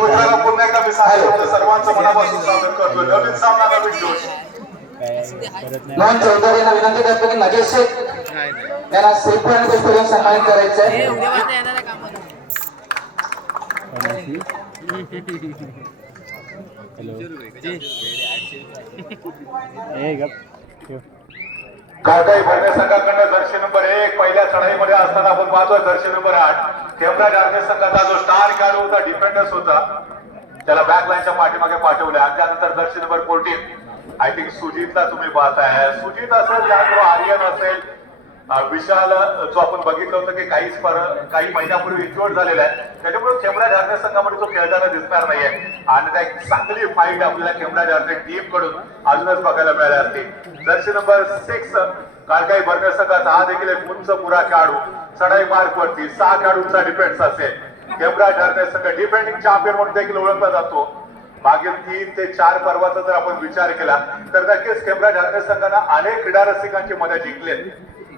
मित्रांनो पुन्हा एकदा मी सांगितलं सर्वांचं मनापासून स्वागत करतो. नवीन सामना नवीन जोश. मोहन चौधरी यांना विनंती करतो की नजेश शेख यांना श्रीफळ आणि पुष्प देऊन सन्मानित करायचं आहे. काळकाई भरणे संघाकडनं जर्सी नंबर 1 पहिल्या चढाईमध्ये असताना आपण पाहतोय जर्सी नंबर 8 खेमराज आर्मी संघाचा जो स्टार खेळाडू होता, डिफेंडर्स होता, त्याला बॅक लाईनच्या पाठीमागे पाठवले. आणि त्यानंतर जर्सी नंबर 14 आय थिंक सुजितला तुम्ही पाहताय. सुजित असेल, त्यानंतर आर्यन असेल, विशाल जो आपण बघितलं होतं की काही महिन्यापूर्वी इंजोर्ड झालेला आहे, त्याच्यामुळे खेमराज आर्मी संघामध्ये तो खेळताना दिसणार नाहीये. आणि त्या एक चांगली फाईट आपल्याला खेमराज आर्मी टीम कडून अजूनच बघायला मिळाली असते. जर्सी नंबर 6 काळकाई भरणे संघाचा हा देखील एक उंच पुरा खेळाडू, चढाई मार्क वरती 6 खेळाडूंचा डिफेन्स असेल. खेमराज आर्मी संघ डिफेंडिंग चॅम्पियन म्हणून देखील ओळखला जातो. मागील 3 ते 4 पर्वाचा जर आपण विचार केला तर नक्कीच खेमराज आर्मी संघाने अनेक क्रीडा रसिकांची मने जिंकली.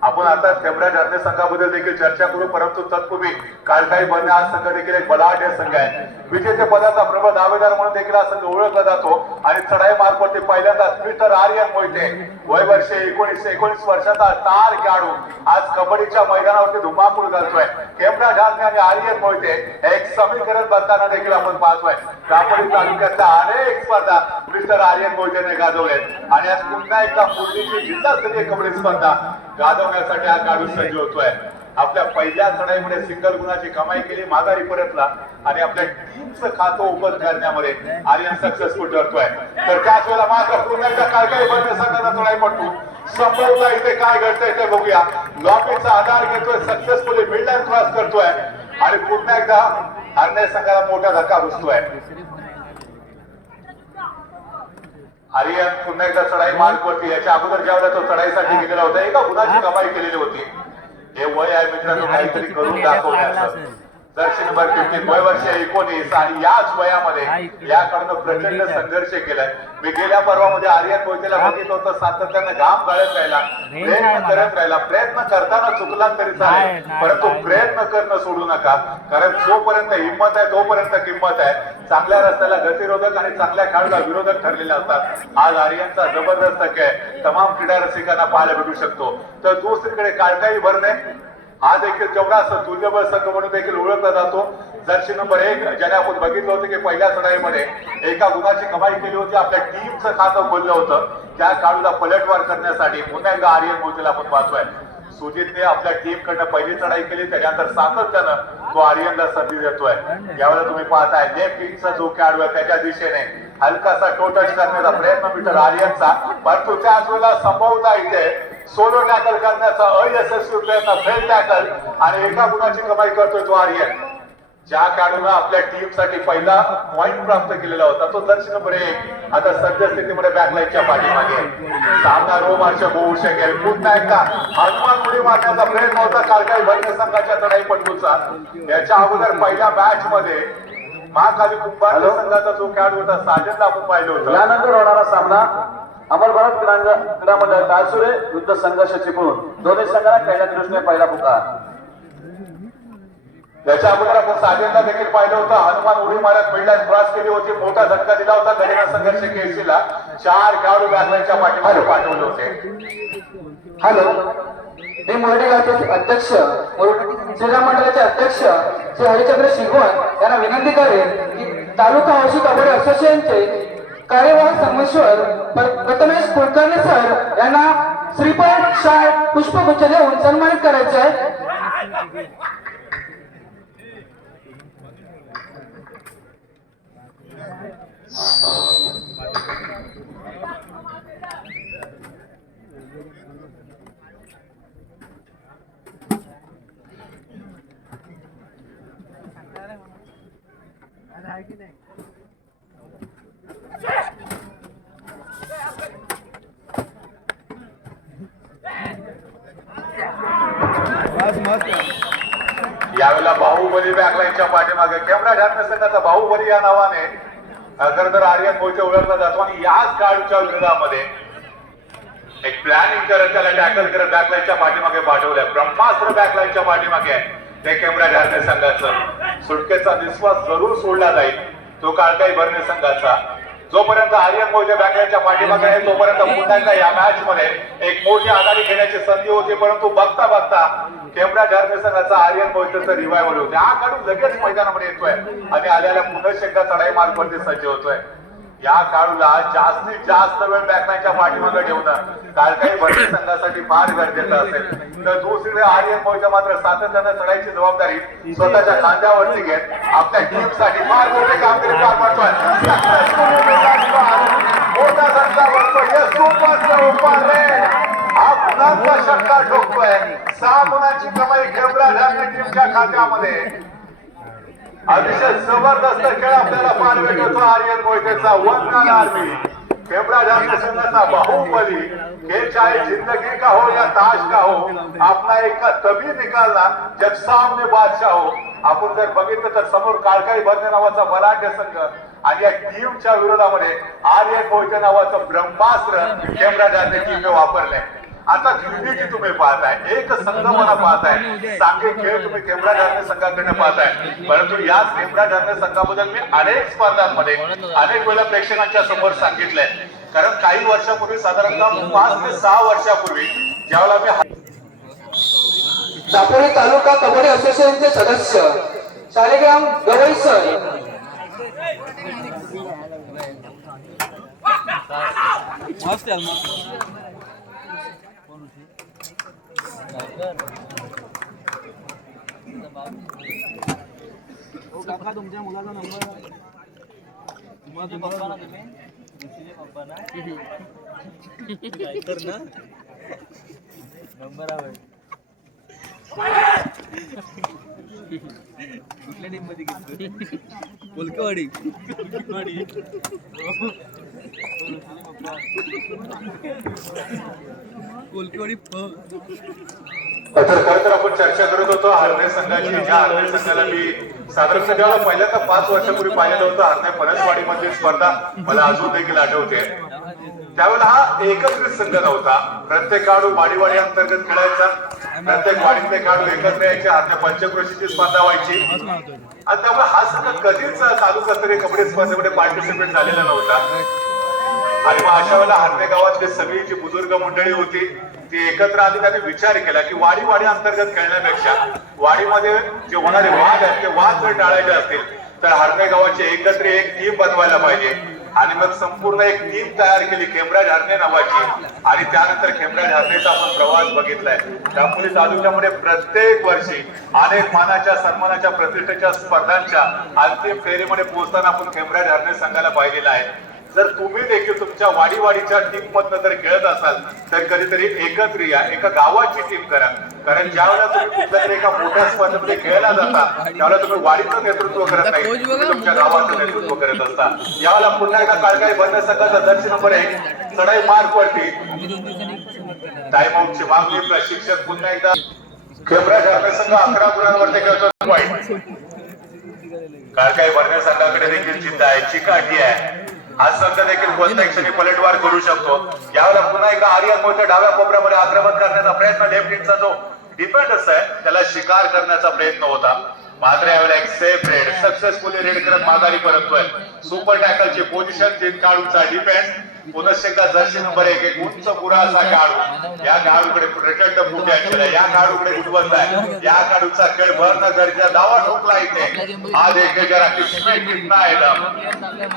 आपण आता खेमराज आर्मी संघाबद्दल देखील चर्चा करू, परंतु तत्पूर्वी काळकाई भरणे हा संघ देखील एक बलाढ्य संघ आहे. विजेते पदाचा प्रबळ दावेदार म्हणून देखील हा संघ ओळखला जातो. आणि चढाई मार्फत पहिल्यांदाच मिस्टर आर्यन मोहिते वय वर्ष 19 वर्षाचा स्टार खेळाडू आज कबड्डीच्या मैदानावरती धुमाकूळ घालतोय. खेमराज आर्मी आणि आर्यन मोहिते एक समीकरण बनताना देखील आपण पाहतोय. दापोली तालुक्यातल्या अनेक स्पर्धा मिस्टर आर्यन मोहितेने गाजवलेत. आणि आज पुन्हा एकदा पूर्वीची जिल्हास्तरीय कबड्डी स्पर्धा गाजवण्यासाठी हा खेळाडू सज्ज होतोय. आपल्या पहिल्या चढाईमध्ये सिंगल गुणाची कमाई केली, माघारी परतला आणि आपल्या टीमचं खातं ओपन करण्यामध्ये आर्यन सक्सेसफुल ठरतोय. तर त्याच वेळेला मात्र पुन्हा एकदा काळकाई भरणे संघाचा चढाई पडतो. संभवता इथे काय घडतंय ते बघूया. लॉबीचा आधार घेतोय, सक्सेसफुली मिडलाईन क्रॉस करतोय आणि पुन्हा एकदा आर्मी संघाला मोठा धक्का बसतोय. आर्यन पुन्हा एकदा चढाई मार्क वरती. याच्या अगोदर ज्यावेळेला तो चढाईसाठी गेलेला होता, एका गुणाची कमाई केलेली होती. हे वय आहे मित्रांनो काहीतरी करून दाखवण्याचं. जर्सी नंबर 15 वय वर्ष 19 आणि याच वयामध्ये याकडनं प्रचंड संघर्ष केलाय. मी गेल्या पर्वामध्ये आर्यन मोहितेला बघितलं होतं, सातत्यानं घाम गाळत राहिला, प्रयत्न करत राहिला. प्रयत्न करताना चुकला तरी चालेल, परंतु प्रयत्न करणं सोडू नका, कारण जोपर्यंत हिंमत आहे तोपर्यंत किंमत आहे. चांगल्या रस्त्याला गतिरोधक आणि चांगल्या खेळाडूला विरोधक ठरलेले असतात. आज आर्यनचा जबरदस्त खेळ तमाम क्रीडा रसिकांना पाहायला भेटू शकतो. तर दुसरीकडे काळकाई भरणे हा देखील जेवढा तुल्यबळ संघ म्हणून देखील ओळखला जातो. जर्सी नंबर 1 ज्याने आपण बघितलं होतं की पहिल्या चढाईमध्ये एका गुणाची कमाई केली होती, आपल्या टीमचं खातं खोललं होतं. त्या खेळाडूला पलटवार करण्यासाठी पुन्हा एकदा आर्यन मोहितेला आपण पाहतोय. सुजितने आपल्या टीम कडनं पहिली चढाई केली, त्याच्यानंतर सातत्यानं तो आर्यनला संधी देतोय. यावेळेला तुम्ही पाहताय लेफ्ट विंगचा जो खेळाडू आहे त्याच्या दिशेने हलकासा टो टच करण्याचा प्रयत्न मिस्टर आर्यनचा, परंतु त्याच वेळेला संभवता इथे सोलो टॅकल करण्याचा अयशस्वी प्रयत्न, फेल टॅकल आणि एका गुणाची कमाई करतोय तो आर्यन. ज्या खेळाडूला आपल्या टीम साठी पहिला पॉइंट प्राप्त केलेला होता तो जर्सी नंबर 1 आता सद्यस्थितीमध्ये बॅकलाईनच्या पाठीमागे. सामना रोमांचक होऊ शकेल. पुन्हा एकदा हनुमान उडी मारण्याचा प्रयत्न होता काळकाई भरणे संघाच्या चढाईपटूचा. याच्या अगोदर पहिल्या मॅच मध्ये महाकाली कुंभार संघाचा जो खेळाडू होता साजनला आपण पाहिलं होतं. यानंतर होणारा सामना अमर भारत क्रीडा मंडळ तालसुरे विरुद्ध संघर्ष चिपळूण. दोन्ही संघांना खेळण्याच्या दृष्टीने पहिला पुकार. याच्या अगोदर आपण साजनला देखील पाहिलं होतं. हनुमान उडी मारत मिडलाईन क्रॉस केली होती, मोठा झटका दिला होता गडिना संघर्ष केसीला. 4 खेळाडू बॅकलाईनच्या पाठीमागे पाठवले होते. हॅलो, हे मोरडी गावचे अध्यक्ष क्रीडा मंडळाचे अध्यक्ष श्री हरिचंद्र शिगवण यांना विनंती करेन की तालुका हौशी कबड्डी असोसिएशनचे कार्यवाहक संमेश्वर प्रथमेश कुलकर्णी सर यांना श्रीफळ शाल पुष्पगुच्छ देऊन सन्मानित करायचे आहे. यावेळेला बाहुबली बॅकलाईनच्या पाठीमागे. खेमराज आर्मी संघाचा बाहुबली या नावाने खरं तर आर्यन मोहिते ओळखला जातो. आणि याच खेळाडूच्या विरोधामध्ये एक प्लॅनिंग करत त्याला टॅकल करत बॅकलाईनच्या पाठीमागे पाठवलंय. ब्रह्मास्त्र बॅकलाईनच्या पाठीमागे ते खेमराज आर्मी संघाचं. सुटकेचा निश्वास जरूर सोडला जाईल तो काळकाई भरणे संघाचा. जोपर्यंत आर्यन मोहिते बॅकलाईनच्या पाठीमागे आहे तोपर्यंत पुन्हा एकदा या मॅच मध्ये एक मोठी आघाडी घेण्याची संधी होती, परंतु बघता बघता केमरा झारणे संघाचा आर्यन मोहितेचं रिवायवल होते. हा खेळाडू लगेच मैदानामध्ये येतोय आणि आल्याला पुन्हा एकदा चढाई मार्गवरती सज्ज होतोय. या खेळाडूला जास्तीत जास्त वेळ बॅकलाईनच्या पाठीमागे ठेवणं काळकाई भरणे संघासाठी फार गरजेचं असेल. तर दुसरीकडे आर्यन मोहिते मात्र सातत्याने चढाईची जबाबदारी स्वतःच्या खांद्यावरती घेत आपल्या टीम साठी फार मोठी कामगिरी पार पाडतोय. मोठा धंदा बनतोय. हा गुणांचा षटकार ठोकतोय. 6 गुणांची कमाई केमरा झारणे टीमच्या खात्यामध्ये. अतिशय जबरदस्त खेळ आपल्याला पाहायला भेटतो आर्यन मोहितेचा. वंदन आर्मी केमरा झारणे संघाचा बाहुबली. खेळ चाहे जिंदगी का हो या ताश का हो, आपला एक तभी निकालना जब सामने बादशाह हो. आपण जर बघितलं तर समोर काळकाई भरणे नावाचा बलाढ्य संघ आणि या टीमच्या विरोधामध्ये आर्यन मोहिते नावाचं ब्रह्मास्त्र केमरा झारणे टीमने वापरलंय. आता युनिटी तुम्ही पाहताय, एक संगमना पाहताय, चांगले खेळ तुम्ही केमरा झारणे संघाकडे पाहताय. परंतु याच केमरा झारणे संघाबद्दल मी अनेक स्पर्धांमध्ये अनेक वेळा प्रेक्षकांच्या समोर सांगितलंय. कारण काही वर्षापूर्वी साधारणतः 5 ते 6 वर्षापूर्वी ज्यावेळेला मी दापोली तालुका कबड्डी असोसिएशनचे सदस्य शालिग्राम गवई सर काका तुमच्या मुलाचा नंबर माझ्या पप्पाला तुम्ही ऋषीचे पप्पा ना कर ना नंबर आहे कुठल्या टीम मध्ये घेतली कोलकवाडी कोलकवाडी तर खरं तर आपण चर्चा करत होतो हरणे संघाची. ज्या हरणे संघाला मी साधारणतः जेव्हा पहिल्यांदा 5 वर्षापूर्वी पाहिलं होतं हरणे फणसवाडी मधली स्पर्धा मला अजून देखील आठवते. त्यावेळेला हा एकत्रित संघ नव्हता. प्रत्येक खेळाडू वाडी अंतर्गत खेळायचा. प्रत्येक वाडीतले खेळाडू एकत्र यायचे. हरणे पंचक्रोशीची स्पर्धा व्हायची आणि त्यामुळे हा संघ कधीच तालुका स्तरीय कबड्डी स्पर्धेमध्ये पार्टिसिपेट झालेला नव्हता. आणि मग अशा वेळेला हरणे गावातली सगळी जी बुजुर्ग मंडळी होती ती एकत्र आली. त्यांनी विचार केला की वाडी अंतर्गत खेळण्यापेक्षा वाडीमध्ये जे होणारे वाद आहेत ते वाद जर टाळायचे असतील तर हरणे गावाची एकत्र एक टीम बनवायला पाहिजे. आणि मग संपूर्ण एक टीम तयार केली केमरा झारणे नावाची. आणि त्यानंतर केमरा झारणेचा आपण प्रवास बघितलाय. दापोली तालुक्यामध्ये प्रत्येक वर्षी अनेक मानाच्या सन्मानाच्या प्रतिष्ठेच्या स्पर्धांच्या अंतिम फेरीमध्ये पोहोचताना आपण केमरा झारणे संघाला पाहिलेला आहे. जर तुम्ही देखील तुमच्या वाडीच्या टीम मधनं जर खेळत असाल तर कधीतरी एकत्र या, एका गावाची टीम करा. कारण ज्यावेळेला तुम्ही कुठल्या तरी एका मोठ्या स्पर्धेमध्ये खेळला जाता त्यावेळेला तुम्ही वाडीचं नेतृत्व करत नाही, तुम्ही तुमच्या गावाचं नेतृत्व करत असता. यावेळेला पुन्हा एकदा काळकाई भरणे संघाचा जर्सी नंबर 1 चढाई मार्ग वरती टाइम आउटची मागणी. प्रशिक्षक पुन्हा एकदा केमरा झारणे संघ 11 गुणांवरती खेळतो. काळकाई भरणे संघाकडे देखील चिंता आहे, चिकाटी आहे. हा संघ देखील कोणत्याही क्षणी पलटवार करू शकतो. यावेळेला पुन्हा एकदा आर्यन मोहिते डाव्या कोपऱ्यामध्ये आक्रमण करण्याचा प्रयत्न. लेफ्ट हिटचा जो डिफेंडर्स आहे त्याला शिकार करण्याचा प्रयत्न होता. मात्र यावेळेला एक सेफ रेड सक्सेसफुली रेड करत माघारी परततोय. सुपर टॅकलची पोझिशन 3 खेळाडूंचा डिफेन्स. पुन्हा एकदा जर्सी नंबर 1 एक उंच पुरा असा खेळाडू. या खेळाडूकडे प्रचंड मोठी ऍक्शन आहे. या खेळाडूकडे गुणवंत आहे. या खेळाडूचा खेळ भरणं गरजेचा. दावा ठोकला इथे. आज एक जरा स्पीड कितना आहे.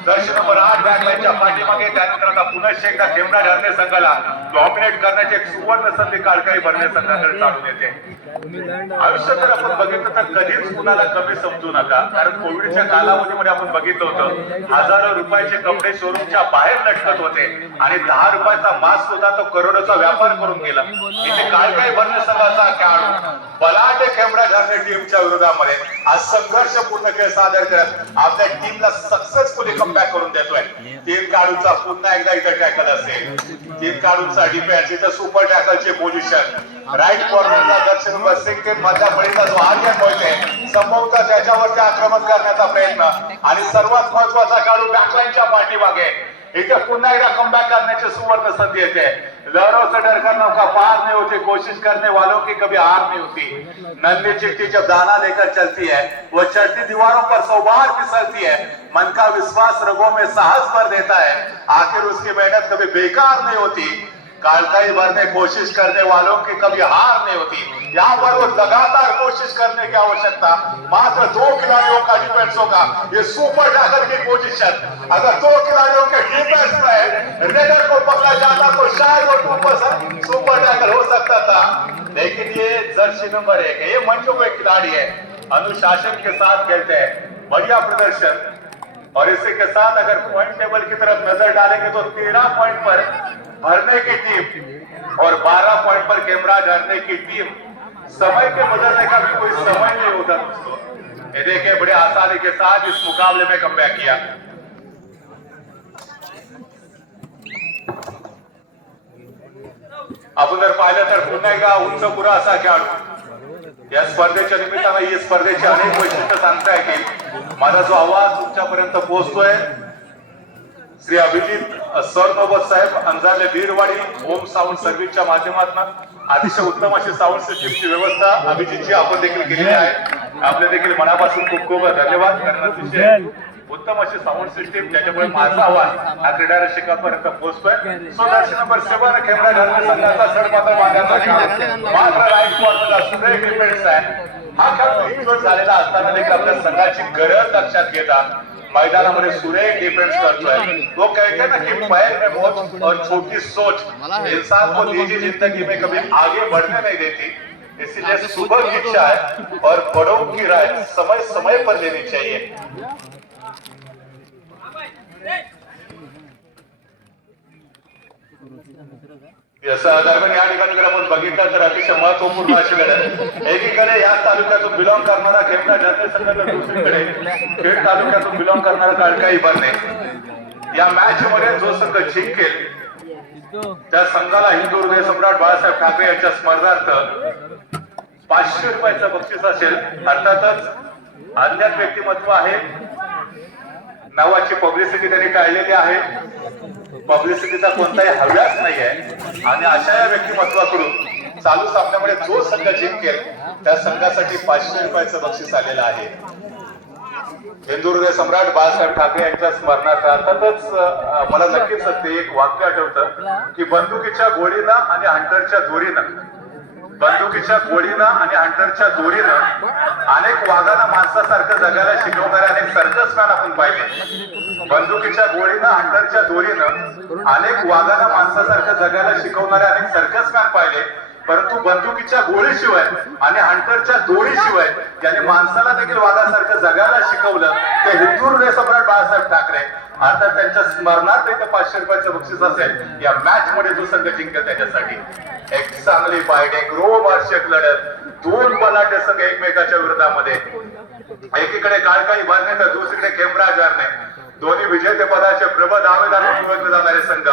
जर्सी नंबर 8 बॅकलाईनच्या पाठीमागे. त्यानंतर आता पुन्हा एकदा केमरा झारणे संघाला डॉमिनेट करण्याची एक सुवर्ण संधी काळकाई भरणे संघाकडे चालून येते. आयुष्यात जर आपण बघितलं तर कधीच कुणाला कमी समजू नका. कारण कोविडच्या कालावधीमध्ये आपण बघितलं होतं हजारो रुपयाचे कपडे शोरूमच्या बाहेर लटकत होते आणि 10 रुपयाचा मास्क सुद्धा तो करोडोचा व्यापार करून गेला. इथे काळकाई भरणे संघाचा खेळाडू बलाढ्य केमरा झारणे टीमच्या विरोधामध्ये आज संघर्षपूर्ण खेळ सादर करत आपल्या टीमला सक्सेसफुली कमबॅक करून देतोय. 3 खेळाडूचा पुन्हा एकदा इथे टॅकल असेल. 3 खेळाडूंचा डिफेन्स. इथे सुपर टॅकलची पोझिशन. राईट कॉर्नरला दर्शन नंबर 6 मधल्या फळीचा जो आर्यन मोहिते संभवतः त्याच्यावरती आक्रमण करण्याचा प्रयत्न. आणि सर्वात महत्वाचा खेळाडू बॅकलाईनच्या पाठीमागे इथे पुन्हा एकदा कमबॅक करण्याची सुवर्ण संधी येते। लहरों से डर कर नौका पार नहीं होती, कोशिश करने वालों की कभी हार नहीं होती। नन्ही चिट्ठी जब दाना लेकर चलती है, वो चढ़ती दीवारों पर 100 बार फिसलती है। मन का विश्वास रगों में साहस भर देता है, आखिर उसकी मेहनत कभी बेकार नहीं होती। कालकाई भरने कोशिश करने वालों की कभी हार नहीं होती। यहाँ पर वो लगातार कोशिश करने की आवश्यकता, मात्र 2 खिलाड़ियों का डिफेंस होगा। ये सुपर टैकल की पोजीशन, अगर 2 खिलाड़ियों के डिफेंस में रेडर को पकड़ा जाता तो शायद वो 2% सुपर टैकल हो सकता था, लेकिन ये जर्सी नंबर 1 है, ये मंचों में खिलाड़ी है, अनुशासन के साथ खेलते हैं, बढ़िया प्रदर्शन। और इसी के साथ अगर पॉइंट टेबल की तरफ नजर डालेंगे तो 13 पॉइंट पर भरने की टीम और 12 पॉइंट पर कैमरा झरने की टीम। समय के बदलने का भी कोई समय नहीं होता दोस्तों। ये देखिए बड़े आसानी के साथ इस मुकाबले में कमबैक किया। आपण जर पाहिलं तर पुन्हा एकदा उंच पुरा असा खेळाडू। या स्पर्धेच्या निमित्तानं ही स्पर्धेची अनेक वैशिष्ट्य सांगता येतील। माझा जो आवाज तुमच्यापर्यंत पोहोचतोय, श्री अभिजित सरनोबत साहेब अंजारले बीरवाडी होम साऊंड सर्व्हिसच्या माध्यमातून अतिशय उत्तम अशी साऊंड सिस्टीमची व्यवस्था अभिजितची आपण देखील केलेली आहे। आपले देखील मनापासून खूप खूप धन्यवाद। कारण अतिशय उत्तम अशी साऊंड सिस्टीम ज्याच्यामुळे माझा आवाज हा क्रीडा रसिकांपर्यंत पोहोचतोय। सो दर्शक नंबर 7 कैमरा झरने संघाचा सडपातळ मारण्याचा खेळ मात्र राईट कॉर्नरला सुरेख डिफेन्स आहे। हा खेळ इंजुअर झालेला असताना देखील आपल्या संघाची गरज लक्षात घेता मैदानामध्ये सुरेख डिफेंस करतोय। वो कहते हैं ना कि पैर में बहुत और छोटी सोच इंसान को निजी जिंदगी में कभी आगे बढ़ने नहीं देती, इसीलिए सुबह की चाय और बड़ों की राय समय समय पर लेनी चाहिए। दरम्यान या ठिकाणी जर आपण बघितलं तर अतिशय महत्वपूर्ण अशी लढत, एकीकडे या तालुक्यातून बिलॉंग करणारा खेमरा झरने संघ तर दुसरीकडे खेड तालुक्यातून बिलॉंग करणारा काळकाई भरणे। या मॅच मध्ये जो संघ जिंकेल त्या संघाला हिंदू हृदय सम्राट बाळासाहेब ठाकरे यांच्या स्मरणार्थ 500 रुपयाचं बक्षीस असेल। अर्थातच अज्ञात व्यक्तिमत्व आहे, नावाची पब्लिसिटी त्यांनी काढलेली आहे, पब्लिसिटीचा कोणताही हव्यास नाहीये आणि अशा या व्यक्तिमत्वाकडून चालू सामन्यामध्ये जो संघ जिंकेल त्या संघासाठी 500 रुपयाचं बक्षीस आलेलं आहे। हिंदू हृदय सम्राट बाळासाहेब ठाकरे यांच्या स्मरणार्थ अर्थातच मला नक्कीच ते एक वाक्य आठवतं की बंदुकीच्या गोळीनं आणि हंटरच्या दोरीनं, बंदुकीच्या गोळीनं आणि हंटरच्या दोरीनं अनेक वाघांना माणसासारखं जगायला शिकवणारे अनेक सर्कसमॅन आपण पाहिले। बंदुकीच्या गोळीनं हंटरच्या दोरीनं अनेक वाघांना माणसासारखं जगायला शिकवणारे अनेक सर्कसमॅन पाहिले, परंतु बंदुकीच्या गोळीशिवाय आणि हंटरच्या दोरीशिवाय ज्याने माणसाला देखील वाघासारखं जगायला शिकवलं ते हिंदू हृदय सम्राट बाळासाहेब ठाकरे। अर्थात त्यांच्या स्मरणार्थ इथं 500 रुपयाचं बक्षीस असेल। या मॅच मध्ये जो संघ जिंकेल त्याच्यासाठी एक चांगली फाईट, एक रोमहर्षक लढत, 2 बलाढ्य संघ एकमेकाच्या विरोधामध्ये, एकीकडे काळकाई भरणे तर दुसरीकडे खेमरा झरने, दोन्ही विजेतेपदाचे प्रबळ दावेदार ओळखले जाणारे संघ।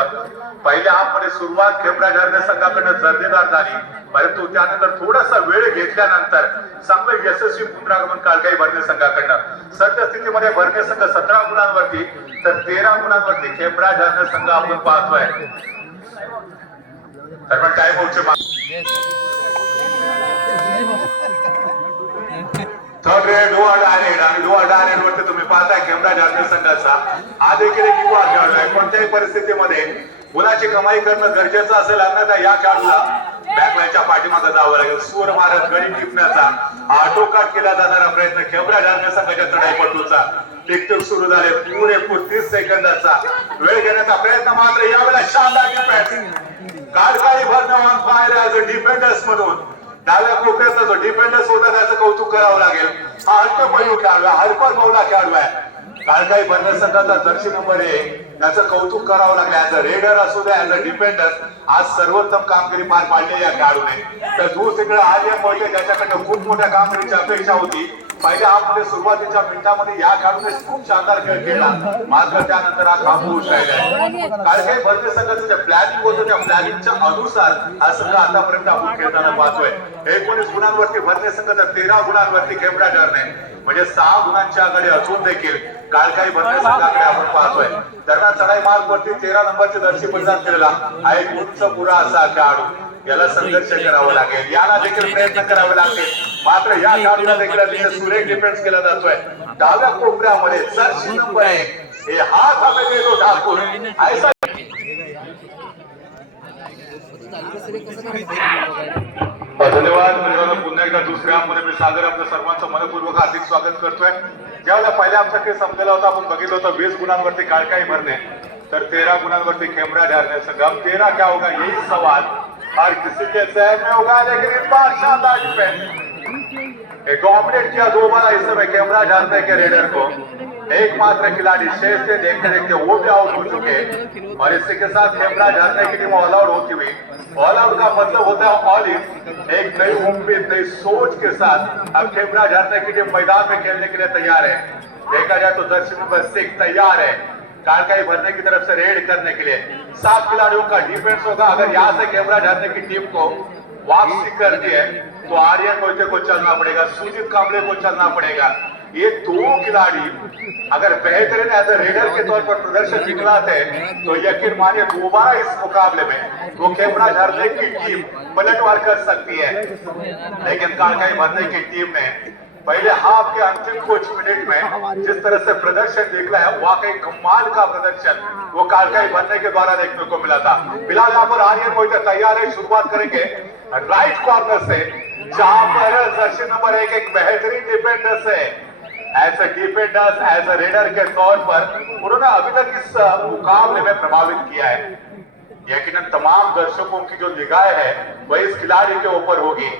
पहिल्या हाफ मध्ये सुरुवात खेमरा झरने संघाकडनं दर्जेदार झाली, परंतु त्यानंतर थोडासा वेळ घेतल्यानंतर चांगलं यशस्वी पुनरागमन काळकाई भरणे संघाकडनं। सद्यस्थितीमध्ये भरणे संघ 17 गुणांवरती तर 13 गुणांवरती खेमरा झरने संघ आपण पाहतोय। दरम्यान टाइम आउटचे थर्ड रेड डोआ डायरेक्ट आणि डोआ डायरेक्ट वरती तुम्ही पाहताय खेमरा झरने संघाचा हा देखील एक युवा खेळाडू आहे। कोणत्याही परिस्थितीमध्ये गुणाची कमाई करणं गरजेचं असेल अन्यथा या खेळाडूला बॅकलाईनच्या पाठीमागे जावं लागेल। सूर मारत गडी टिपण्याचा आटोकाट केला जाणारा प्रयत्न खेमरा झरने संघाच्या चढाईपटूचा टिकटिक सुरू झाले। पुरेपूर 30 सेकंदाचा वेळ घेण्याचा प्रयत्न, मात्र यावेळेला शानदार डिफेन्स, काळकाई भरणे on fire as a defenders म्हणून डाव्या कोपऱ्याचा जो डिफेंडर्स होता त्याचं कौतुक करावं लागेल। हा हलकपैलू खेळाडू आहे, हलपर मौला खेळाडू आहे। काळकाई भरणे संघाचा जर्सी नंबर 1 त्याचं कौतुक करावं लागलं। ऍज अ रेडर असू द्या, ऍज अ डिफेंडर आज सर्वोत्तम कामगिरी पार पाडली या खेळाडूने। तर दुसरीकडे आर्य मोठे ज्याच्याकडनं खूप मोठ्या कामगिरीची अपेक्षा होती पहिल्या हाफमध्ये सुरुवातीच्या मिनिटामध्ये या खेळाडूने खूप शानदार खेळ केला, मात्र त्यानंतर हा खांबू उचलायला काळकाई भरणे संघाचं जे प्लॅनिंग होतं त्या प्लॅनिंगच्या अनुसार हा संघ आतापर्यंत आपण खेळताना पाहतोय. 19 गुणांवरती भरणे संघ तर 13 गुणांवरती खेमरा ठरणे, म्हणजे 6 गुणांच्या आघाडी असून देखील काळकाई भरणे संघाकडे आपण पाहतोय. दरम्यान चढाई मार्ग वरती 13 नंबरचे दर्शी परिधान केलेला हा एक उंच पुरा असा खेळाडू, याला संघर्ष करावा लागेल, याला देखील प्रयत्न करावे लागतील. मात्र या खेळाडूला देखील अतिशय सुरेख डिफेन्स केला जातोय. डाव्या कोपऱ्यामध्ये जर्सी नंबर 1 हे हात हवे तो ठाकूर ऐसा. धन्यवाद मित्रांनो, पुन्हा एकदा दुसऱ्या मध्ये मी सागर आपलं सर्वांचं मनपूर्वक हार्दिक स्वागत करतोय. ज्यावेळेला पहिल्या आमचा खेळ संपलेला होता आपण बघितलं होतं 20 गुणांवरती काळकाई भरणे तर 13 गुणांवरती खेमरा ढारने संघम. 13 क्या होगा यही सवाल हर किसी के जहन में होगा, लेकिन इस बार शानदार डिफेंस डोमिनेट किया दो बार इस समय कैमरा ढारने के रेडर को। एकमात्र खिलाड़ी शेष से देखते देखते वो भी आउट हो चुके और इसी के साथ कैमरा ढारने की टीम ऑल आउट होती हुई, ऑल आउट का मतलब होता है ऑल इन। एक नई उम्मीद नई सोच के साथ अब कैमरा ढारने की टीम मैदान में खेलने के लिए तैयार है। देखा जाए तो दर्शक नंबर 6 तैयार है कालकाई भरने की तरफ से रेड करने के लिए। 7 खिलाड़ियों का डिफेंस होगा। अगर यहाँ से कैमरा ढारने की टीम को वापसी करनी है तो आर्यन मोहिते को चलना पड़ेगा, सुजीत कांबले को चलना पड़ेगा। ये दो खिलाड़ी अगर बेहतरीन एज ए रेडर के तौर पर प्रदर्शन दिखलाते हैं तो यकीन मानिए दोबारा इस मुकाबले में वो कैमरा ढारने की टीम पलटवार कर सकती है। लेकिन कालकाई भरने की टीम ने पहले हाफ के अंतिम कुछ मिनट में जिस तरह से प्रदर्शन दिखला है, वाकई कमाल का प्रदर्शन वो कालकाई भरने के द्वारा देखने को मिला था। फिलहाल यहाँ पर आर्यन मोहिते तैयार है, शुरुआत करेंगे राइट कॉर्नर से, जहां पर जर्सी नंबर 1 एक बेहतरीन डिफेंडर से as a defenders as a raider के तौर पर उन्होंने अभी तक इस मुकाबले में प्रभावित किया है। यकीनन तमाम दर्शकों की जो निगाह है वह इस खिलाड़ी के ऊपर होगी।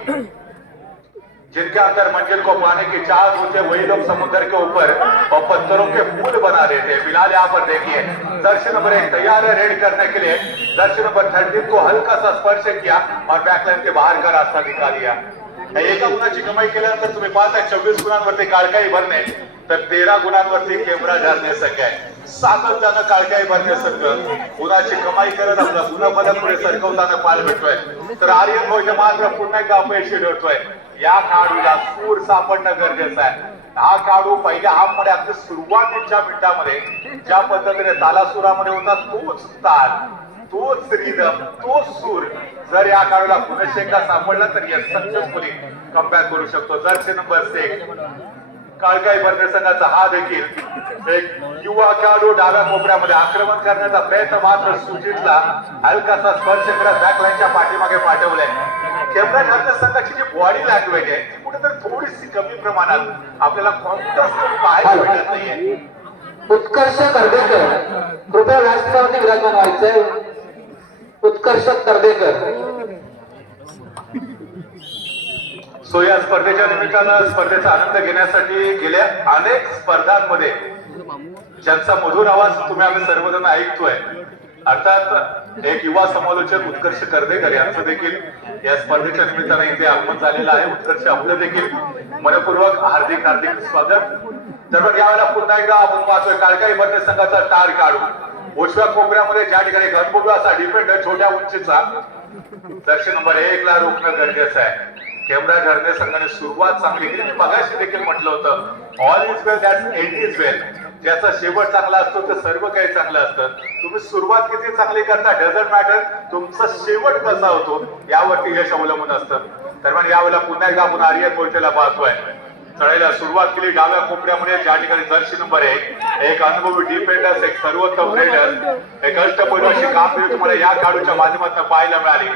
जिनके अंदर मंजिल को पाने की चाहत होती है वही लोग समुद्र के ऊपर और पत्थरों के पुल बना देते हैं। फिलहाल यहाँ पर देखिए दर्शी नंबर 1 तैयार है रेड करने के लिए। दर्शी नंबर 13 को हल्का सा स्पर्श किया और बैकलाइन के बाहर का रास्ता दिखा दिया। एका गुणाची कमाई केल्यानंतर तुम्ही पाहता 24 गुणांवरती काळकाई भरणे तर 13 गुणांवरती कैमरा ढारणे संघ आहे। सातत्यानं काळकाई भरणे संघ गुणाची कमाई करत आपला गुणफलक पुढे सरकवताना पाहायला भेटतोय। तर आर्यन मोहिते मात्र पुन्हा एकदा अपयशी ठरतोय। या खेळाडूला सूर सापडणं गरजेचं आहे। हा खेळाडू पहिल्या हाफ मध्ये अगदी सुरुवातीच्या मिनिटामध्ये ज्या पद्धतीने तालासुरामध्ये होता तोच ताल, तोच रिदम, तोच सूर जर या खेळाडूला पुन्हा एकदा सापडला तर या सक्सेसफुली कमबॅक करू शकतो। जर्सी नंबर 6 काळकाई भरणे संघाचा हा देखील एक युवा खेळाडू डाव्या कोपऱ्यामध्ये आक्रमण करण्याचा प्रयत्न मात्र सुजितला हलकासा स्पर्श करत बॅकलाईनच्या पाठीमागे पाठवलंय। कैमरा ढारणे संघाची जी बॉडी लँग्वेज आहे ती कुठेतरी थोडीशी कमी प्रमाणात आपल्याला कॉन्फिडन्स पाहायला भेटत नाहीये। उत्कर्ष कर्देकर कृपया व्यासपीठावरती विराजमान व्हायचंय। उत्कर्ष कर्देकर सो या स्पर्धेच्या निमित्तानं स्पर्धेचा आनंद घेण्यासाठी गेल्या अनेक स्पर्धांमध्ये ज्यांचा मधुर आवाज तुम्ही आम्ही सर्वजण ऐकतोय, अर्थात एक युवा समालोचक उत्कर्ष कर्देकर यांचं देखील या स्पर्धेच्या निमित्तानं इथे आगमन झालेलं आहे। उत्कर्ष आपलं देखील मनपूर्वक हार्दिक हार्दिक स्वागत। तर मग यावेळेला पुन्हा एकदा आपण पाहतोय काळकाई भरणे संघाचा टार काढू उजव्या कोपऱ्यामध्ये ज्या ठिकाणी घनबुडू असा डिफेंडर छोट्या उंचीचा दर्शी नंबर 1 ला रोखणं गरजेचं आहे। कैमरा ढारणे संघाने सुरुवात चांगली केली। मी मगाशी देखील म्हटलं होतं all is well that's end is well. ज्याचा शेवट चांगला असतो तर सर्व काही चांगलं असतं। तुम्ही सुरुवात किती चांगली करता डझंट मॅटर, तुमचा शेवट कसा होतो यावरती यश अवलंबून असतं। दरम्यान यावेळेला पुन्हा एकदा आपण आर्यन मोहितेला पाहतोय। चढाईला सुरुवात केली डाव्या कोपऱ्यामध्ये ज्या ठिकाणी जर्सी नंबर 1 एक अनुभवी डिफेंडर्स, एक सर्वोत्तम रेडर, एक अष्टपैलू अशी कामगिरी तुम्हाला या खेळाडूच्या माध्यमातून पाहायला मिळाली।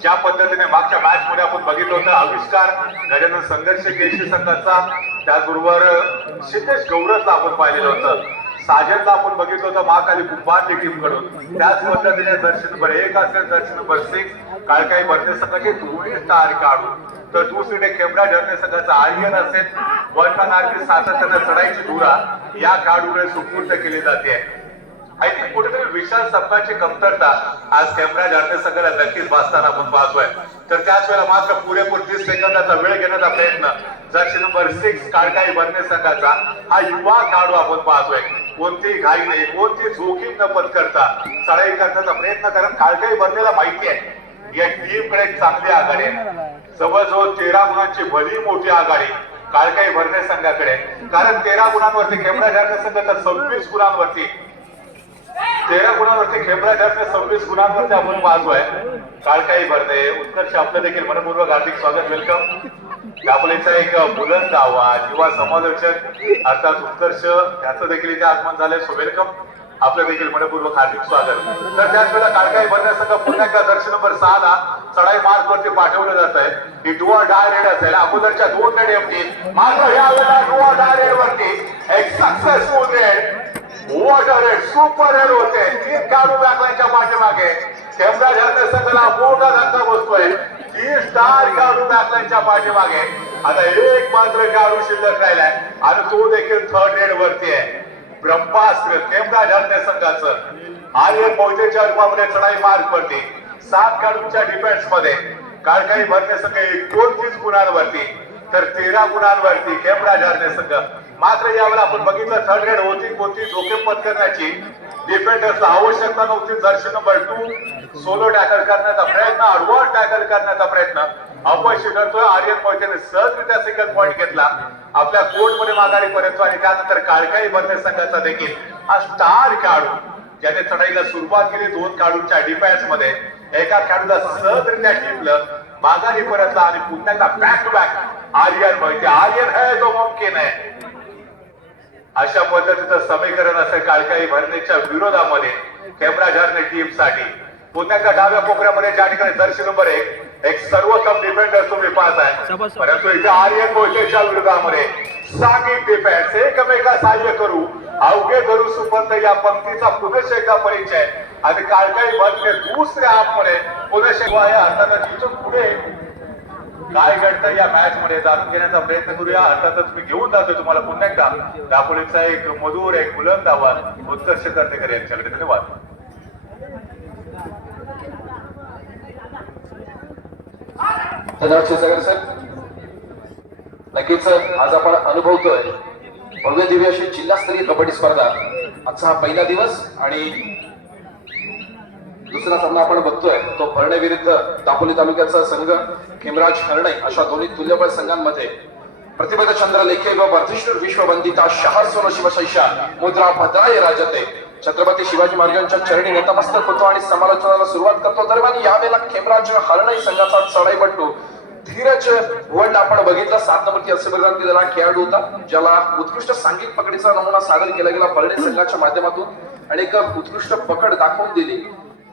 ज्या पद्धतीने मागच्या मॅच मध्ये आपण बघितलं होतं आविष्कार गजानन संघर्ष केशी संघाचा, त्याचबरोबर सिद्धेश गौरवला आपण पाहिलेलं होतं, साजनला आपण बघितलं होतं महाकाली कुंभारली टीम कडून। त्याच पद्धतीने जर्सी नंबर 1 असेल जर्सी नंबर 6 काळकाई भरणे संघाचे दोन्ही स्टार काढू तर दुसरीकडे कैमरा ढारणे संघाचा आर्यन असेल वर्णनार्थी सातत्याने चढाईची धुरा या खेळाडूने सुपूर्द केली जाते। आय थिंक कुठेतरी विशाल सप्ताची कमतरता आज कॅम्ब्राज आर्मी संघाला नक्कीच भासताना आपण पाहतोय. तर त्याच वेळेला मात्र पुरेपूर 30 सेकंदाचा वेळ घेण्याचा प्रयत्न जर्सी नंबर 6 काळकाई बर्ने संघाचा हा युवा खेळाडू आपण पाहतोय. कोणतीही घाई नाही, कोणती जोखीम न पत्करता चढाई करण्याचा प्रयत्न, कारण काळकाई बर्नेला माहिती आहे या टीम कडे चांगली आघाडी आहे. जवळजवळ 13 गुणांची भली मोठी आघाडी काळकाई बर्ने संघाकडे, कारण 13 गुणांवरती कॅम्ब्राज आर्मी संघ तर 26 गुणांवरती 13 गुणांवरती कॅम्ब्राज आर्मी 26 गुणांवरती आपण पाहतोय. काळकाई बर्ने उत्कर्ष आपलं देखील मनपूर्वक हार्दिक स्वागत, वेलकम. दापोलीचा एक बुलंद आवाज युवा समालोचक अर्थात उत्कर्ष याचं देखील इथे आगमन झालंय, सो वेलकम, आपलं देखील मनपूर्वक हार्दिक स्वागत. तर त्याच वेळेला काळकाई बर्ने संघ पुन्हा एकदा जर्सी नंबर 6 ला चढाई मार्ग वरती पाठवलं जात आहे. ही डू ऑर डाय रेड असेल. अगोदरच्या 2 रेड एमटी, मात्र यावेळेला डू ऑर डाय रेड वरती एक successful red, water red, super red होते. 3 खेळाडू बॅकलाईनच्या पाठीमागे कॅम्ब्राज आर्मी संघाला मोठा धक्का बसतोय. 3 स्टार खेळाडू बॅकलाईनच्या पाठीमागे. आता एक मात्र खेळाडू शिल्लक राहिलाय आणि तो देखील 3rd रेड वरती आहे. ब्रह्मास्त्र कॅम्ब्राज आर्मी संघाचं आर्यन मोहितेच्या रूपामध्ये चढाई मार्ग वरती 7 खेळाडूंच्या डिफेन्स मध्ये काळकाई बर्ने संघ 29 गुणांवरती तर 13 गुणांवरती कॅम्ब्राज आर्मी संघ. मात्र यावेळेला आपण बघितलं 3rd रेड होती, कोणती जोखीम पत्करण्याची डिफेंडर्सला आवश्यकता नव्हती. जर्सी नंबर 2 सोलो टॅकल करण्याचा प्रयत्न, आडवा टॅकल करण्याचा प्रयत्न अपयशी ठरतोय. आर्यन मोहितेने सहजरित्या सिंगल पॉईंट घेतला, आपल्या कोर्ट मध्ये माघारी परततो आणि त्यानंतर काळकाई बर्ने संघाचा देखील हा स्टार खेळाडू ज्याने चढाईला सुरुवात केली 2 खेळाडूंच्या डिफेन्स मध्ये, एका खेळाडूला सहजरित्या टिपलं, माघारी परतला आणि पुन्हा एकदा back to back Aryan Mohite. Aryan है तो मुमकिन है, अशा पद्धतीचं समीकरण असेल काळकाई बर्नेच्या विरोधामध्ये कॅम्ब्राज आर्मी टीम साठी. पुन्हा एकदा डाव्या कोपऱ्यामध्ये ज्या ठिकाणी जर्सी नंबर 1 एक सर्वोत्तम डिफेंडर तुम्ही पाहताय, परंतु इथे आर्यन मोहितेच्या विरोधामध्ये सागित डिफेन्स, एकमेका सहाय्य करू अवघे करू सुपंत या पंक्तीचा पुनश्च एकदा परिचय. आणि काळकाई बर्ने दुसऱ्या हाफमध्ये पुनश्च अर्थातच इथून पुढे काय घडतं या मॅच मध्ये जाणून घेण्याचा प्रयत्न करूया. अर्थातच मी घेऊन जातो तुम्हाला पुन्हा एकदा दापोलीचा एक मधुर एक बुलंद आवाज उत्कर्ष कर्तेकर यांच्याकडे. धन्यवाद. धन्यवाद क्षीरसागर सर. नक्कीच आज आपण अनुभवतोय भव्य दिव्य अशी जिल्हास्तरीय कबड्डी स्पर्धा. आजचा हा पहिला दिवस आणि दुसरा सामना आपण बघतोय तो भरणे विरुद्ध दापोली तालुक्याचा संघ खेमराज हरणे अशा दोन्ही तुल्यबळ संघांमध्ये. प्रतिपद चंद्र लेखे व वर्धिष्णुर विश्ववंदिता शहर सोन शिवशैषा मुद्रा भद्राय राजते. छत्रपती शिवाजी महाराजांच्या चरणी नतमस्तक होतो आणि समालोचनाला सुरुवात करतो. दरम्यान यावेळेला खेमराज हरणे संघाचा चढाईपटू धीरज भुवंड आपण बघितलं. 7 नंबरची असे बघा की त्याला खेळाडू होता ज्याला उत्कृष्ट सांघिक पकडीचा नमुना सादर केला गेला भरणे संघाच्या माध्यमातून आणि एक उत्कृष्ट पकड दाखवून दिली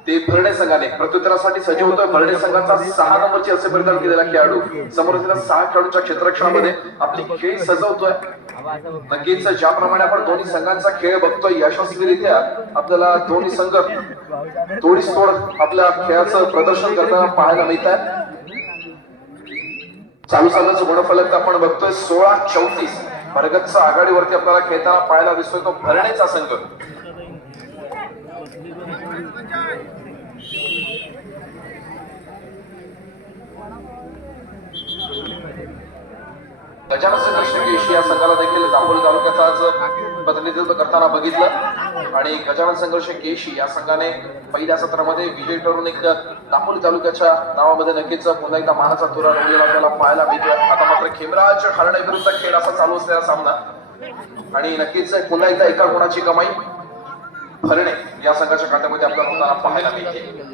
ते भरणे संघाने. प्रत्युत्तरासाठी सज्ज होतोय भरणे संघाचा 6 नंबरची असे परिधान केलेला खेळाडू. समोर 6 खेळाडूंच्या क्षेत्ररक्षणामध्ये आपली खेळी सजवतोय. नक्कीच ज्याप्रमाणे आपण दोन्ही संघांचा खेळ बघतोय यशस्वीरित्या आपल्याला दोन्ही संघ तोडीस तोड आपल्या खेळाचं प्रदर्शन करताना पाहायला मिळत आहे. चालू सामन्याचं गुणफलक आपण बघतोय 16-34 भरगच्च आघाडीवरती आपल्याला खेळताना पाहायला दिसतोय तो भरणेचा संघ. गजानन संघर्ष केशी या संघाला देखील दापोली तालुक्याचा आज प्रतिनिधित्व करताना बघितलं आणि गजानन संघर्ष केशी या संघाने पहिल्या सत्रामध्ये विजयी ठरून एक दापोली तालुक्याच्या नावामध्ये नक्कीच पुन्हा एकदा मानाचा तुरा रंगलेला आपल्याला पाहायला मिळतोय. आता मात्र खेमराज हरणे विरुद्ध खेळ असा चालू असलेला सामना आणि नक्कीच पुन्हा एकदा एका गुणाची कमाई हरणे या संघाच्या खात्यामध्ये आपल्याला होताना पाहायला मिळते.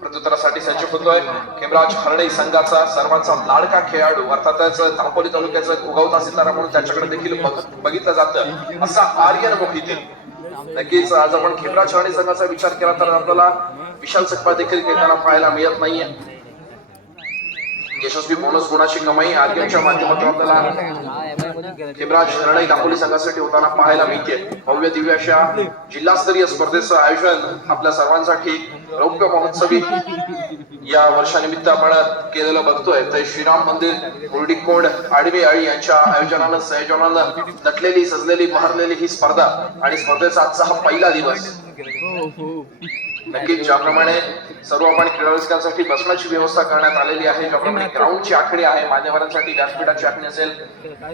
प्रत्युत्तरासाठी सज्ज होतोय खेमराज हरणे संघाचा सर्वांचा लाडका खेळाडू अर्थातच दापोली तालुक्याचा उगवता सितारा म्हणून त्याच्याकडे देखील बघितलं जातं असा आर्यन मोहिते. नक्कीच आज आपण खेमराज हरणे संघाचा विचार केला तर आपल्याला विशाल सकपाळ देखील खेळताना पाहायला मिळत नाहीये. यशस्वी बोनस गुणाची कमाई आर्यनच्या माध्यमातून आपल्याला खेमराज हरणे दापोली संघासाठी होताना पाहायला मिळते. भव्य दिव्य अशा जिल्हास्तरीय स्पर्धेचं आयोजन आपल्या सर्वांसाठी रौप्य महोत्सवी या वर्षानिमित्त आपण केलेलं बघतोय तर श्रीराम मंदिर मुरडी कोंड आडवी आळी यांच्या आयोजनानं संयोजनानं नटलेली सजलेली बहरलेली ही स्पर्धा आणि स्पर्धेचा आजचा हा पहिला दिवस. नक्कीच ज्याप्रमाणे सर्व आपण क्रीडा रसिकांसाठी बसण्याची व्यवस्था करण्यात आलेली आहे, ज्याप्रमाणे ग्राउंडची आखणी आहे, मान्यवरांसाठी व्यासपीठाची आखणी असेल,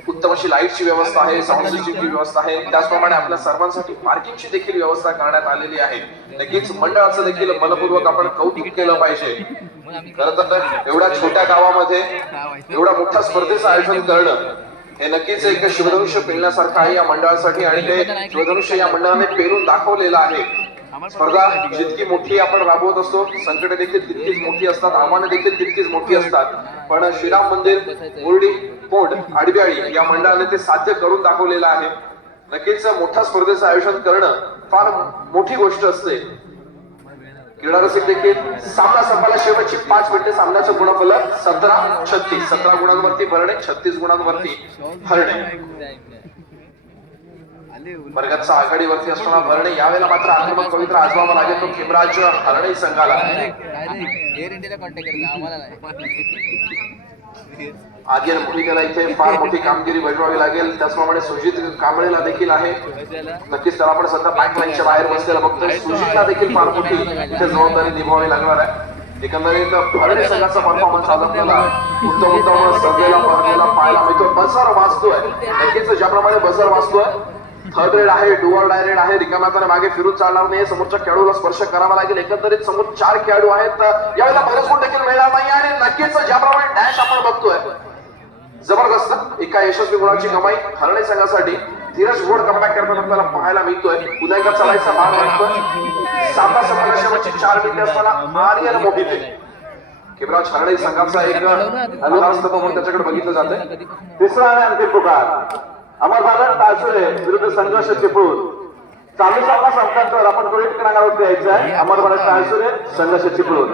उत्तम अशी लाईटची व्यवस्था आहे, साऊंड सिस्टीमची व्यवस्था आहे, त्याचप्रमाणे आपल्या सर्वांसाठी पार्किंगची देखील व्यवस्था करण्यात आलेली आहे. नक्कीच मंडळाचं देखील मनपूर्वक आपण कौतुक केलं पाहिजे. खरं तर एवढ्या छोट्या गावामध्ये एवढ्या मोठ्या स्पर्धेचं आयोजन करणं हे नक्कीच एक शिवधनुष्य पेलण्यासारखं आहे या मंडळासाठी आणि ते शिवधनुष्य या मंडळाने पेरून दाखवलेलं आहे. स्पर्धा जितकी मोठी आपण राबवत असतो, संकटे देखील तितकीच मोठी असतात, आव्हानं देखील तितकीच मोठी असतात, पण श्रीराम मंदिर मुरडी कोंड आडव्याळी या मंडळाने ते साध्य करून दाखवलेलं आहे. नक्कीच मोठ्या स्पर्धेचं आयोजन करणं फार मोठी गोष्ट असते. क्रीडा रसिक देखील सामना संपायला शेवटची 5 मिनिटे सामन्याचं गुणफल 17-36, 17 गुणांवरती भरणे, 36 गुणांवरती हरणे. वर्गाचा आघाडीवरती असताना भरणे यावेळेला मात्र आक्रमक पवित्र आजमावा लागेल तो खेमराज हरणे संघाला. आगे भूमिकेला इथे फार मोठी कामगिरी बजवावी लागेल. त्याचप्रमाणे सुजित कांबळेला देखील आहे. नक्कीच त्याला आपण सध्या बॅक लाईनच्या बाहेर बसलेला बघतोय. सुजितला देखील फार मोठी इथे जबाबदारी निभावावी लागणार आहे. एकंदरीत भरणे संघाचा परफॉर्मन्स आज आपल्याला उत्तम सजलेला भरलेला पाहायला मिळतोय. बसर वाजतोय, नक्कीच ज्याप्रमाणे बसर वाजतोय, थर्ड रेड आहे, डुअर डायरेड आहे, रिकाम्या हाताने मागे फिरून चालणार नाही, समोरच्या खेळाडूला स्पर्श करावा लागेल. एकंदरीत समोर 4 खेळाडू आहेत, यावेळेला बरेच गुण देखील मिळणार नाही आणि नक्कीच ज्याप्रमाणे डॅश आपण बघतोय जबरदस्त एका यशस्वी गुणाची कमाई हरणे संघासाठी. धीरज घोड कमबॅक करताना आपल्याला पाहायला मिळतोय. पुन्हा एकदा चढायचा भाग वाटतोय. सामना संपला शेवटची 4 मिनिटे असताना आर्यन मोहिते खेमराज हरणे संघाचा एक आधारस्तंभ म्हणून त्याच्याकडे बघितलं जातंय. तिसरा आणि अंतिम पुकार अमर भारत ताळसुरे विरुद्ध संघर्ष चिपळूण. चालू सामना संपल्यानंतर आपण त्वरित क्रमांकावरती यायचं आहे. अमर भारत ताळसुरे संघर्ष चिपळूण.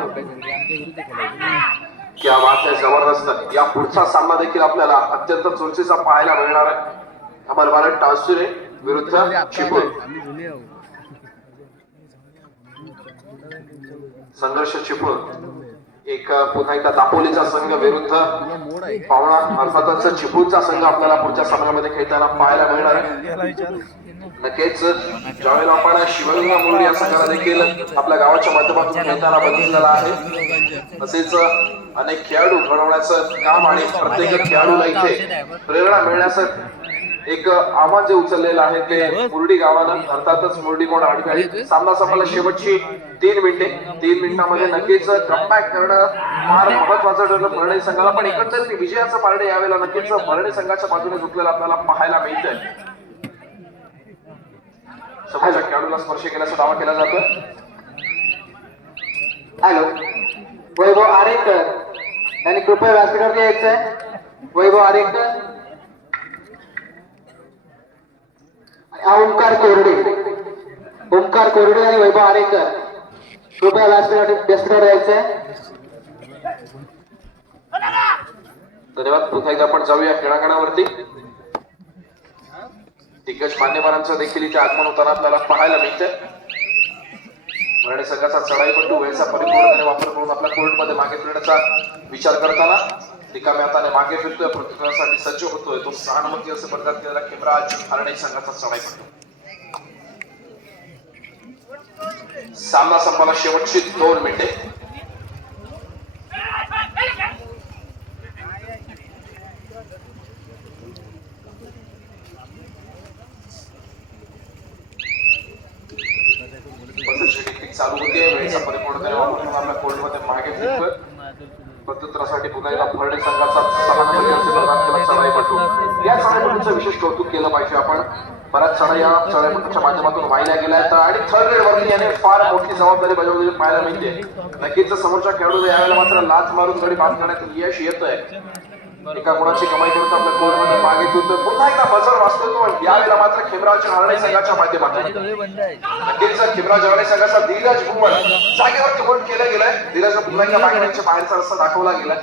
क्या बात आहे, जबरदस्त. या पुढचा सामना देखील आपल्याला अत्यंत चुरशीचा पाहायला मिळणार आहे. अमर भारत टाळसुरे विरुद्ध चिपळूण. संघर्ष चिपळूण एक पुन्हा एकदा दापोलीचा संघ विरुद्ध पावणा अर्थातच चिपळूणचा संघ आपल्याला पुढच्या सामन्यामध्ये खेळताना पाहायला मिळणार आहे. नक्कीच ज्यावेळेला आपण शिवगंगा मुरडी या संघाला देखील आपल्या गावाच्या माध्यमातून खेळताना बघितलेला आहे. तसेच अनेक खेळाडू घडवण्याचं काम आणि प्रत्येक खेळाडूला इथे प्रेरणा मिळण्याचं एक आव्हान जे उचललेलं आहे ते मुरडी गावानं, अर्थातच मुरडी कोंड आडव्याळी. सामना संपला शेवटची 3 मिनिटे. 3 मिनिटांमध्ये नक्कीच कमबॅक करणं फार महत्वाचं ठरलं भरणे संघाला, पण एकंदरीत विजयाचं पारडे यावेळेला नक्कीच भरणे संघाच्या बाजूने झुकलेलं आपल्याला पाहायला मिळतंय. समोरच्या खेळाडूला स्पर्श केल्याचा दावा केला जातोय. हॅलो, वैभव आरेकर यांनी कृपया व्यासपीठावरती यायचंय. वैभव आरेकर, ओमकार कोरडे, ओमकार कोरडे आणि वैभव आरेकर कृपया व्यासपीठावर यायचंय. धन्यवाद. पुन्हा एकदा आपण जाऊया क्रीडांगणावरती. दिग्गज मान्यवरांचं देखील इथे आगमन होताना आपल्याला पाहायला मिळतंय. भरणे संघाचा चढाईपटू वेळेचा परिपूर्णपणे वापर करून आपल्या कोर्टमध्ये मागे फिरण्याचा विचार करताना रिकाम्या हाताने मागे फिरतोय, प्रतिकारासाठी सज्ज होतोय तो सहानुभूती असे प्रकार केलेला खेमराज हरणे संघाचा चढाईपटू. सामना संपायला शेवटची 2 मिनिटे. चालू होते, वेळेचा परिपूर्णपणे वापर करून आपल्या कोर्टमध्ये मागे फिरतोय. प्रत्युत्तरासाठी पुन्हा एकदा भरणे संघाचा सहानुभूती असे प्रकार केला चढाईपटू. या चढाईपटूचं विशेष कौतुक केलं पाहिजे आपण. बऱ्याच चढा या चढाईपटूच्या माध्यमातून वाहिल्या गेल्या आहेत आणि थर्ड रेड वरती याने फार मोठी जबाबदारी बजावलेली पाहायला मिळते. नक्कीच समोरच्या खेळाडूला यावेळेला मात्र लाच मारून गडी बाद करण्यात यश येतंय. एका गुणाची कमाई करून आपल्या कोर्टमध्ये मागे फिरतोय. पुन्हा एकदा बजर वाचतोय तो यावेळेला मात्र खेमराज हरणे संघाच्या माध्यमातून. नक्कीच खेमराज हरणे संघाचा धीरज घुमड जागेवरती होल्ड केलं गेलाय. धीरज पुन्हा एकदा बाहेरच्या बाहेरचा रस्ता दाखवला गेलाय.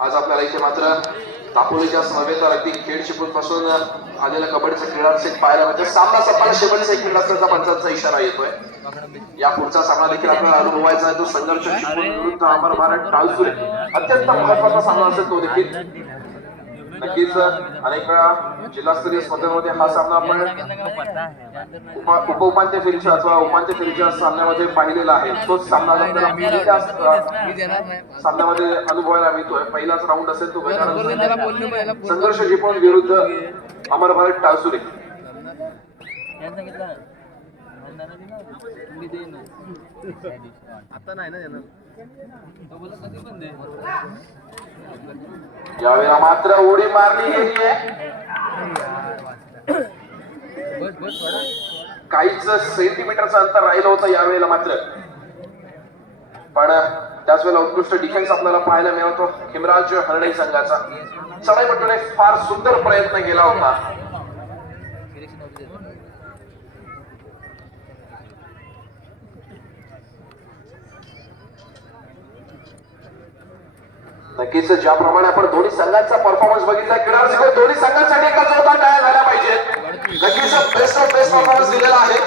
आज आपल्याला इथे मात्र दापोलीच्याच नव्हे तर अगदी खेड चिपळूण पासून आलेला कबड्डीचा क्रीडा सेट पाहायला मिळते. सामना संपला, शेवटचा एक खेळ असल्याचा पंचांचा इशारा येतोय. या पुढचा सामना देखील आपल्याला अनुभवायचा आहे. तो संघर्ष चिपळूण विरुद्ध अमर भारत टाळसुरे अत्यंत महत्वाचा सामना असेल तो देखील. नक्कीच अनेक वेळा जिल्हास्तरीय स्पर्धेमध्ये हा सामना आपण उपउपांत्य फेरीच्या अथवा उपांत्य फेरीच्या सामन्यामध्ये पाहिलेला आहे. तोच सामना आपल्याला सामन्यामध्ये अनुभवायला मिळतोय. पहिलाच राऊंड असेल तो गजानन संघर्ष चिपळूण विरुद्ध अमर भारत टाळसुरे. आता नाही ना देणार. यावेळेला मात्र उडी मारली गेली आहे. काहीच सेंटीमीटरचं अंतर राहिलं होतं यावेळेला मात्र, पण त्याच वेळेला उत्कृष्ट डिफेन्स आपल्याला पाहायला मिळतो हिमराज हरणे संघाचा. चढाईपटूने फार सुंदर प्रयत्न केला होता. नक्कीच ज्याप्रमाणे आपण दोन्ही संघांचा परफॉर्मन्स बघितला, क्रीडा दोन्ही संघांसाठी एका जोरदार टाळ्या झाल्या पाहिजेत. नक्कीच बेस्ट ऑफ बेस्ट परफॉर्मन्स दिलेला आहे.